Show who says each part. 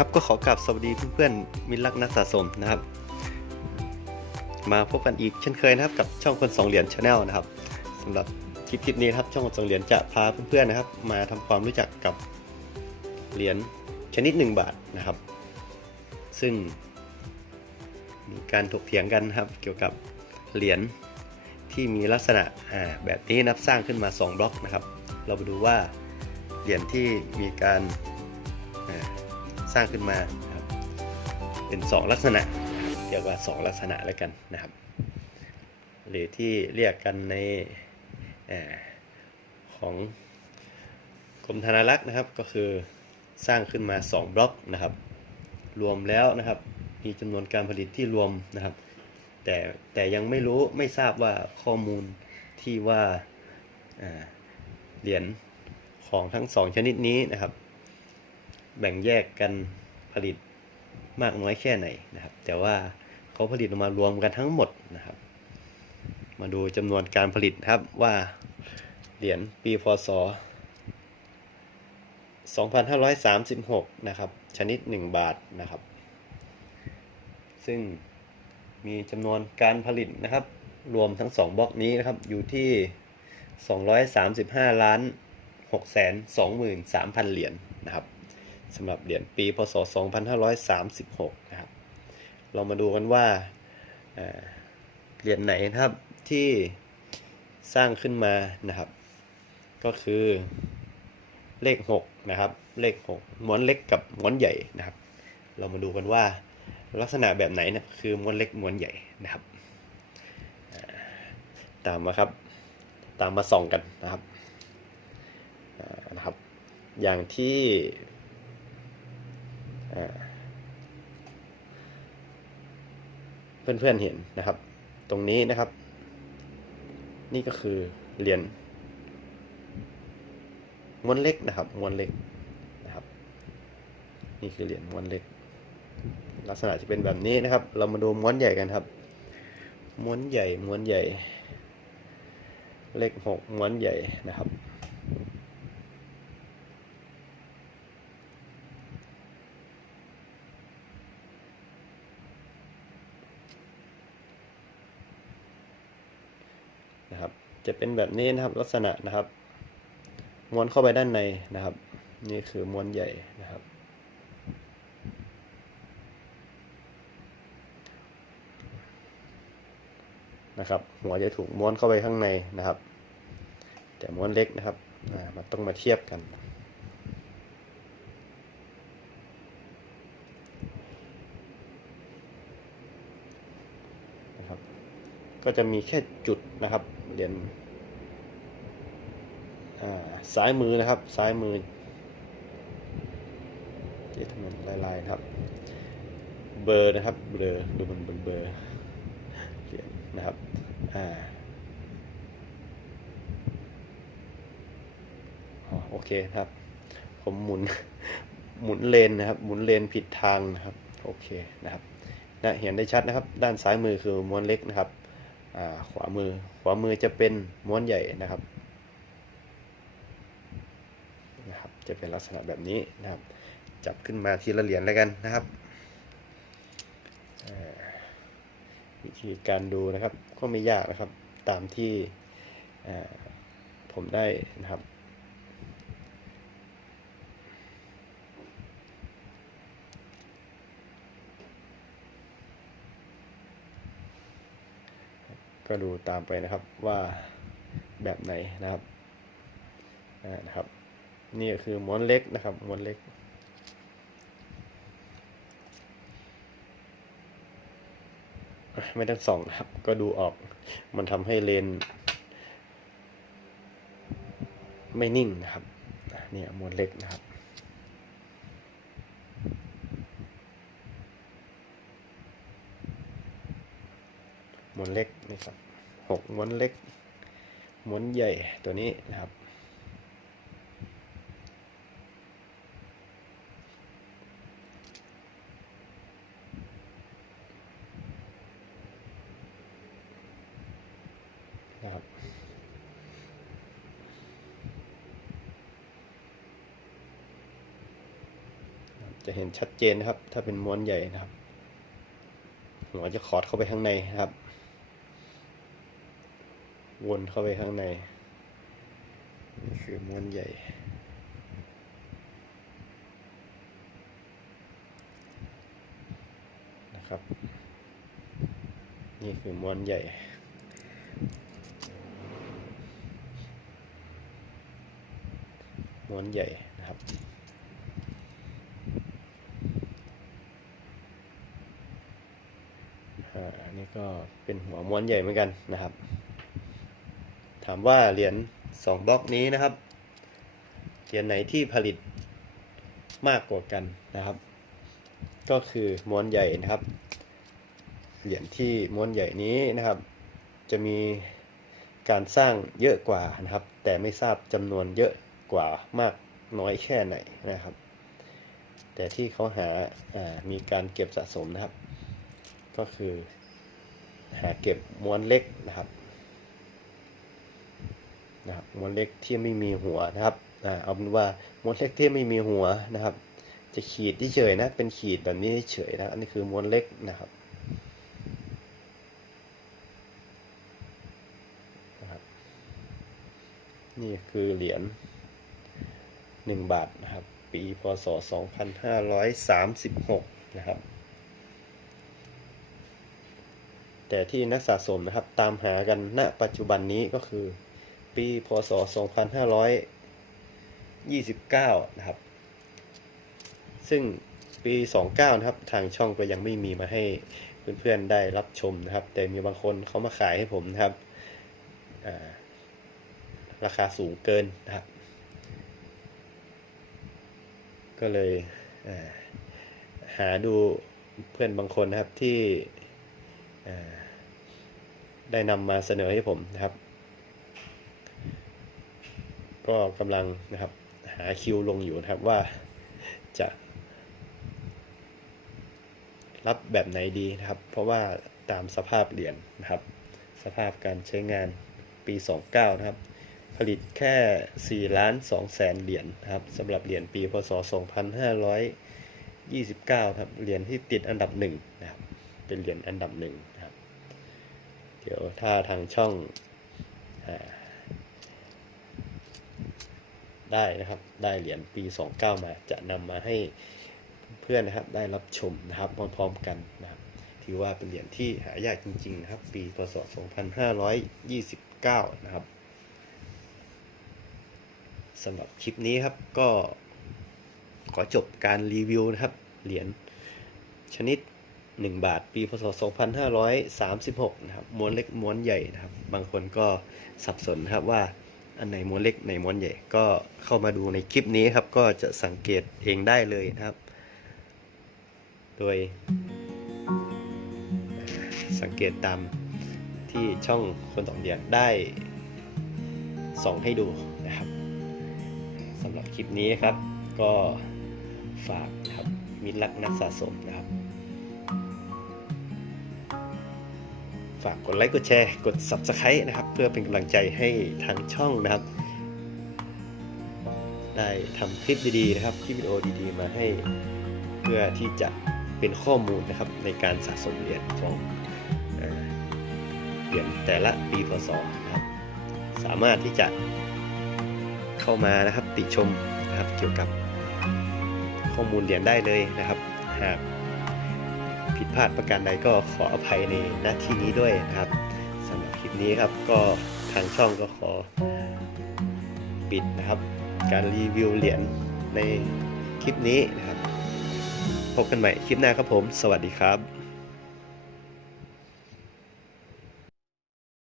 Speaker 1: ครับก็ขอกราบสวัสดีเพื่อนๆมิตรรักนักสะสมนะครับ มาพบกันอีกเช่นเคยนะครับกับช่องคนสองเหรียญชาแนลนะครับสำหรับคลิปคลิปนี้นครับช่องคนสองเหรียญจะพาเพื่อนๆนะครับ มาทำความรู้จักกับเหรียญชนิด 1 บาทนะครับ ซึ่ง มีการถกเถียงกันนะครับ เกี่ยวกับเหรียญที่มีลักษณะแบบนี้นับสร้างขึ้นมา 2 บล็อกนะครับ เรามาดูว่าเหรียญที่มีการ สร้างขึ้นมาครับเป็น 2 ลักษณะเรียกว่า 2 ลักษณะแล้วกันนะครับ หรือที่เรียกกันในอของกรมธนารักษ์นะครับก็คือสร้างขึ้นมา 2 บล็อกนะครับ รวมแล้วนะครับมีจำนวนการผลิตที่รวมนะครับ แต่แต่ยังไม่รู้ไม่ทราบว่าข้อมูลที่ว่าอ่าเหรียญของทั้งสองชนิดนี้นะครับ แบ่งแยกกันผลิตมากน้อยแค่ไหนนะครับ แต่ว่าเขาผลิตออกมารวมกันทั้งหมดนะครับ มาดูจำนวนการผลิตครับว่าเหรียญปีพศ 2536 นะครับ ชนิด 1 บาทนะครับ ซึ่งมีจำนวนการผลิตนะครับ รวมทั้ง 2บล็อกนี้นะครับ อยู่ที่ 235 ล้าน6แสน23,000 เหรียญนะครับ สำหรับเหรียญปีพศ 2536 นะครับ เรามาดูกันว่าเหรียญไหนนะครับที่สร้างขึ้นมานะครับ ก็คือเลข 6 นะครับ เลข 6 ม้วนเล็กกับม้วนใหญ่นะครับ เรามาดูกันว่าลักษณะแบบไหนเนะคือม้วนเล็กม้วนใหญ่นะครับ ตามมาครับ ตามมาส่องกันนะครับนะครับ อย่างที่ เพื่อนๆเห็นนะครับ ตรงนี้นะครับ นี่ก็คือเหรียญม้วนเล็กนะครับม้วนเล็กนะครับ นี่คือเหรียญม้วนเล็ก ลักษณะจะเป็นแบบนี้นะครับ เรามาดูม้วนใหญ่กันครับ ม้วนใหญ่ม้วนใหญ่ เลขหกม้วนใหญ่นะครับ นะครับ จะเป็นแบบนี้นะครับลักษณะนะครับ ม้วนเข้าไปด้านในนะครับ นี่คือม้วนใหญ่นะครับ นะครับ หัวจะถูกม้วนเข้าไปข้างในนะครับ แต่ม้วนเล็กนะครับอ่ามันต้องมาเทียบกัน นะครับ ก็จะมีแค่จุดนะครับเหรียญอ่ายมือนะครับซ้ายมือที่ทำเป็นลายๆนะครับ เบอร์นะครับเบลอดูมันเป็นเบอร์เหรียญนะครับอ่าอ๋อโอเคครับ ผมหมุนหมุนเลนนะครับ หมุนเลนผิดทางนะครับ โอเคนะครับนะเห็นได้ชัดนะครับ ด้านซ้ายมือคือม้วนเล็กนะครับ ขวามือ ขวามือจะเป็นม้วนใหญ่นะครับนะครับ จะเป็นลักษณะแบบนี้นะครับ จับขึ้นมาทีละเหรียญแล้วกันนะครับวิธีการดูนะครับก็ไม่ยากนะครับตามที่ผมได้นะครับ ก็ดูตามไปนะครับว่าแบบไหนนะครับนะครับ นี่ก็คือม้วนเล็กนะครับม้วนเล็กไม่ต้องส่องนะครับ ก็ดูออก มันทำให้เลน ไม่นิ่งนะครับ เนี่ยม้วนเล็กนะครับ ม้วนเล็กนี่ครับหกม้วนเล็กม้วนใหญ่ตัวนี้นะครับ นะครับจจะเห็นชัดเจนนะครับ ถ้าเป็นม้วนใหญ่นะครับ หัวจะขอดเข้าไปข้างในนะครับ วนเข้าไปข้างใน นี่คือม้วนใหญ่ นะครับ นี่คือม้วนใหญ่ม้วนใหญ่นะครับ อันนี้ก็เป็นหัวม้วนใหญ่เหมือนกันนะครับ ถามว่าเหรียญสองบล็อกนี้นะครับ เหรียญไหนที่ผลิตมากกว่ากันนะครับ ก็คือม้วนใหญ่นะครับ เหรียญที่ม้วนใหญ่นี้นะครับ จะมีการสร้างเยอะกว่านะครับ แต่ไม่ทราบจำนวนเยอะกว่ามากน้อยแค่ไหนนะครับ แต่ที่เขาหาามีการเก็บสะสมนะครับ ก็คือหาเก็บม้วนเล็กนะครับ นะครับม้วนเล็กที่ไม่มีหัวนะครับอ่าเอาเป็นว่าม้วนเล็กที่ไม่มีหัวนะครับ จะขีดเฉยนะเป็นขีดแบบนี้เฉยนะอันนี้คือม้วนเล็กนะครับนะครับนี่คือเหรียญหนึ่งบาทนะครับ ปีพศ 2536 นะครับ แต่ที่นักสะสมนะครับตามหากันณปัจจุบันนี้ก็คือ ปีพศ 2529 นะครับ ซึ่งปี 29 นะครับ ทางช่องก็ยังไม่มีมาให้เพื่อนๆได้รับชมนะครับ แต่มีบางคนเขามาขายให้ผมนะครับ ราคาสูงเกินนะครับ ก็เลยหาดูเพื่อนบางคนนะครับที่ได้นำมาเสนอให้ผมนะครับ ก็กำลังนะครับหาคิวลงอยู่นะครับว่าจะรับแบบไหนดีนะครับ เพราะว่าตามสภาพเหรียญนะครับ สภาพการใช้งานปี 29 นะครับ ผลิตแค่ 4 ล้าน2แสนเหรียญนะครับสำหรับเหรียญปีพศ 2529 ครับ เหรียญที่ติดอันดับหนึ่งนะครับ เป็นเหรียญอันดับหนึ่งนะครับ เดี๋ยวถ้าทางช่องอา ได้นะครับ ได้เหรียญปี 29 มาจะนำมาให้เพื่อนนะครับได้รับชมนะครับพร้อมๆกันนะครับถือว่าเป็นเหรียญที่หายากจริงๆนะครับ ปีพศ 2529 นะครับสำหรับคลิปนี้ครับก็ขอจบการรีวิวนะครับ เหรียญชนิด 1 บาท ปีพศ 2536 นะครับม้วนเล็กม้วนใหญ่นะครับ บางคนก็สับสนนะครับว่า อันไหนม้วนเล็กไหนม้วนใหญ่ก็เข้ามาดูในคลิปนี้ครับ ก็จะสังเกตเองได้เลยนะครับ โดย สังเกตตามที่ช่องคนตองเดียนได้ส่องให้ดูนะครับสำหรับคลิปนี้ครับ ก็ฝากครับมิตรรักนักสะสมนะครับ ฝากกดไลค์กดแชร์กด Subscribe นะครับ เพื่อเป็นกำลังใจให้ทางช่องนะครับ ได้ทำคลิปดีๆนะครับคลิปวิดีโอดีๆ มาให้เพื่อที่จะเป็นข้อมูลนะครับในการสะสมเหรียญของเอ่อเหรียญแต่ละปีพศนะครับ สามารถที่จะเข้ามานะครับติชมนะครับเกี่ยวกับข้อมูลเหรียญได้เลยนะครับหาก ผิดพลาดประการใดก็ขออภัยในหน้าที่นี้ด้วยนะครับสำหรับคลิปนี้ครับก็ทางช่องก็ขอปิดนะครับ การรีวิวเหรียญในคลิปนี้นะครับ พบกันใหม่คลิปหน้าครับผม สวัสดีครับ